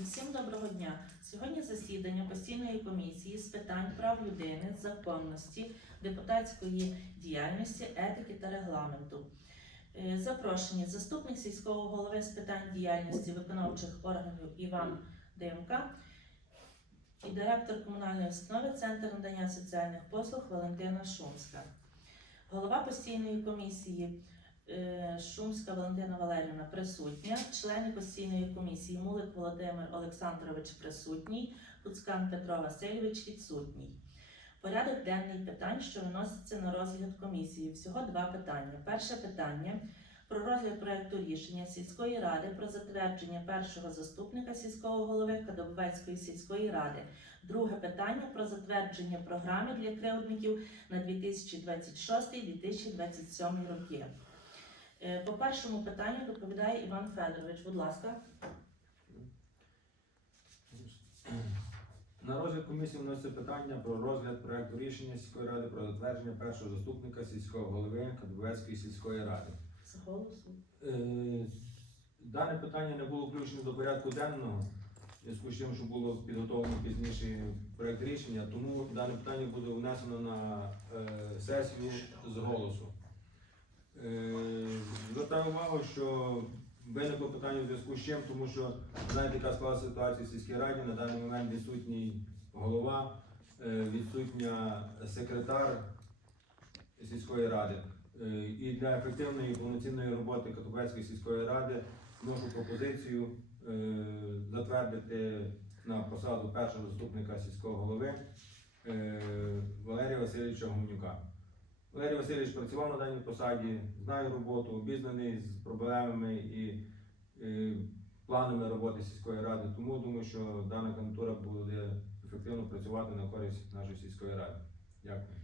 Всім доброго дня. Сьогодні засідання постійної комісії з питань прав людини, законності, депутатської діяльності, етики та регламенту. Е, Запрошені заступник сільського голови з питань діяльності виконавчих органів Іван Димка і директор комунальної установи Центр надання соціальних послуг Валентина Шумська. Голова постійної комісії Шумська Валентина Валерівна присутня, члени постійної комісії Мулик Володимир Олександрович присутній, Куцкан Петро Васильович відсутній. Порядок денний питань, що виноситься на розгляд комісії. Всього два питання. Перше питання про розгляд проекту рішення сільської ради про затвердження першого заступника сільського голови Кадобовецької сільської ради. Друге питання про затвердження програми для кривдників на 2026-2027 роки. Е, По першому питанню доповідає Іван Федорович. Будь ласка. На розгляд комісії вноситься питання про розгляд проекту рішення сільської ради про затвердження першого заступника сільського голови Кадбовецької сільської ради. З голосу. Е, Дане питання не було включено до порядку денного, в зв'язку з тим, що було підготовлено пізніше проект рішення, тому дане питання буде внесено на е, сесію з голосу. Е, Звертаю увагу, що виникло питання в зв'язку з чим, тому що знаєте, яка склалася ситуація в сільській раді. На даний момент відсутній голова, е, відсутня секретар сільської ради. Е, І для ефективної повноцінної роботи Катовецької сільської ради вношу пропозицію затвердити на посаду першого заступника сільського голови Валерія Васильовича Гумнюка. Валерій Васильович працював на даній посаді, знає роботу, обізнаний з проблемами і е, планами роботи сільської ради. Тому думаю, що дана кандидатура буде ефективно працювати на користь нашої сільської ради. Дякую.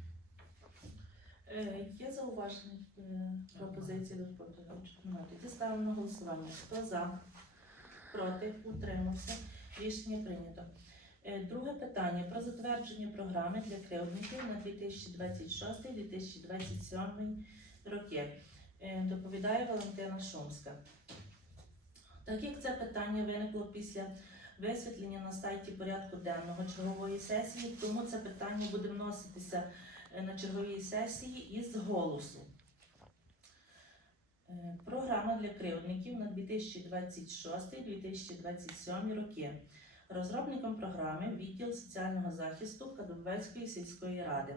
Е, Є зауваження е, пропозиції до доповідача? Немає. Тоді на голосування. Хто за? Проти? Утримався? Рішення прийнято. Е, Друге питання про затвердження програми для кривдників на 2026-2027 роки. Е, Доповідає Валентина Шумська. Так як це питання виникло після висвітлення на сайті порядку денного чергової сесії, тому це питання буде вноситися е, на черговій сесії із голосу. Програма для кривдників на 2026-2027 роки. Розробником програми відділ соціального захисту Кадовецької сільської ради.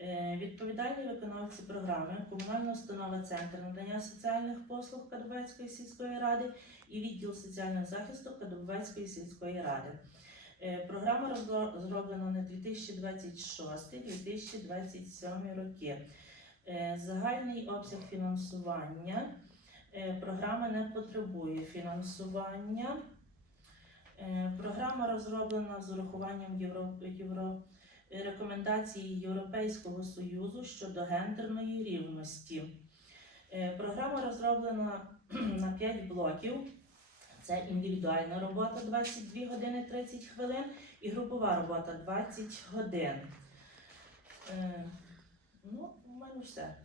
Е, Відповідальні виконавці програми комунальна установа Центр надання соціальних послуг Кадовецької сільської ради і відділ соціального захисту Кадовецької сільської ради. Е, Програма розроблена на 2026-2027 роки. Е, Загальний обсяг фінансування. Програма не потребує фінансування. Розроблена з урахуванням євро, євро, рекомендацій Європейського Союзу щодо гендерної рівності. Е, Програма розроблена на 5 блоків. Це індивідуальна робота 22 години 30 хвилин і групова робота 20 годин. Е, ну, у мене все.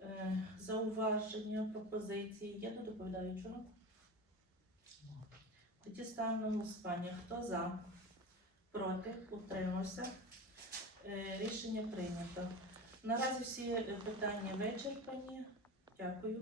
Е, зауваження, пропозиції є до доповідаючого? Тоді ставимо на. Хто за? Проти? Утримався? Е, рішення прийнято. Наразі всі е, питання вичерпані. Дякую.